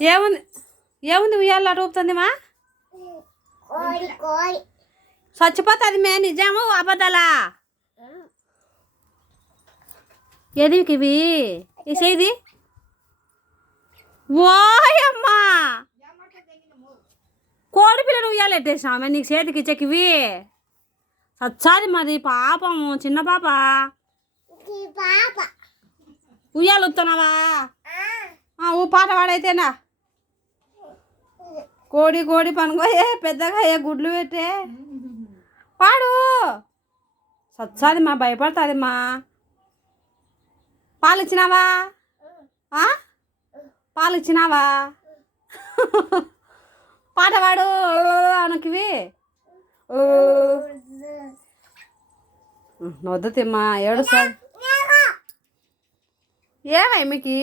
ఏముంది ఏముంది ఉయ్యాల రూపుతుంది మా చచ్చిపోతుంది మే నిజాము అబద్ధాలా ఏది ఇవి ఇసేది ఓయమ్మా కోడి పిల్లని ఉయ్యాలు ఎట్టేసినామే నీకు చేతికి ఇచ్చేకివి సచ్చాది మాది పాపము చిన్న పాప ఉయ్యాలు ఊపుతున్నావా ఊ పాట పాడైతేనా కోడి కోడి పనుకోయే పెద్దగా ఏ గుడ్లు పెట్టే పాడు సచ్చాది మా భయపడుతుంది మా పాలు ఇచ్చినావా పాలు ఇచ్చినావా పాట పాడు అనకివి వద్దుతిమ్మా ఏడు సార్ ఏమై మీకు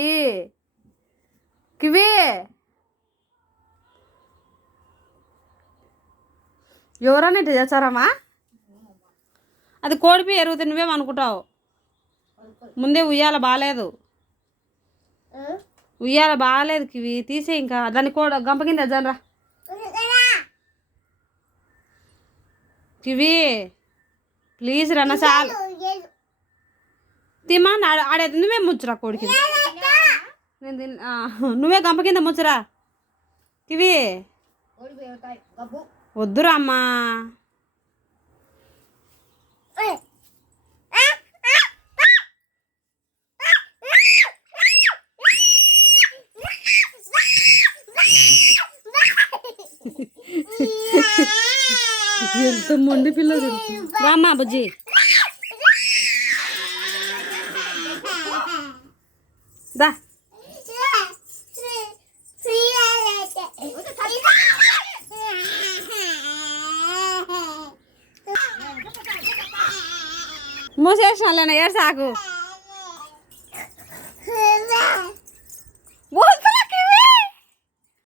కివి ఎవరన్నా ఇట్లా చేస్తారమ్మా అది కోడిపి ఎరుగుతుంది నువ్వేమనుకుంటావు ముందే ఉయ్యాల బాగాలేదు ఉయ్యాల బాగాలేదు కివి తీసే ఇంకా దాన్ని గంప కింద జనరా కివి ప్లీజ్ రన్న చాలు తిమ్మా ఆడే నువ్వే ముచ్చురా కోడికి నేను నువ్వే గంప కింద ముచ్చురా కివి వద్దురా అమ్మా ఎంత మొండి పిల్లలు రామ్మా బుజ్జి దా మూసేసిన ఏడు సాకు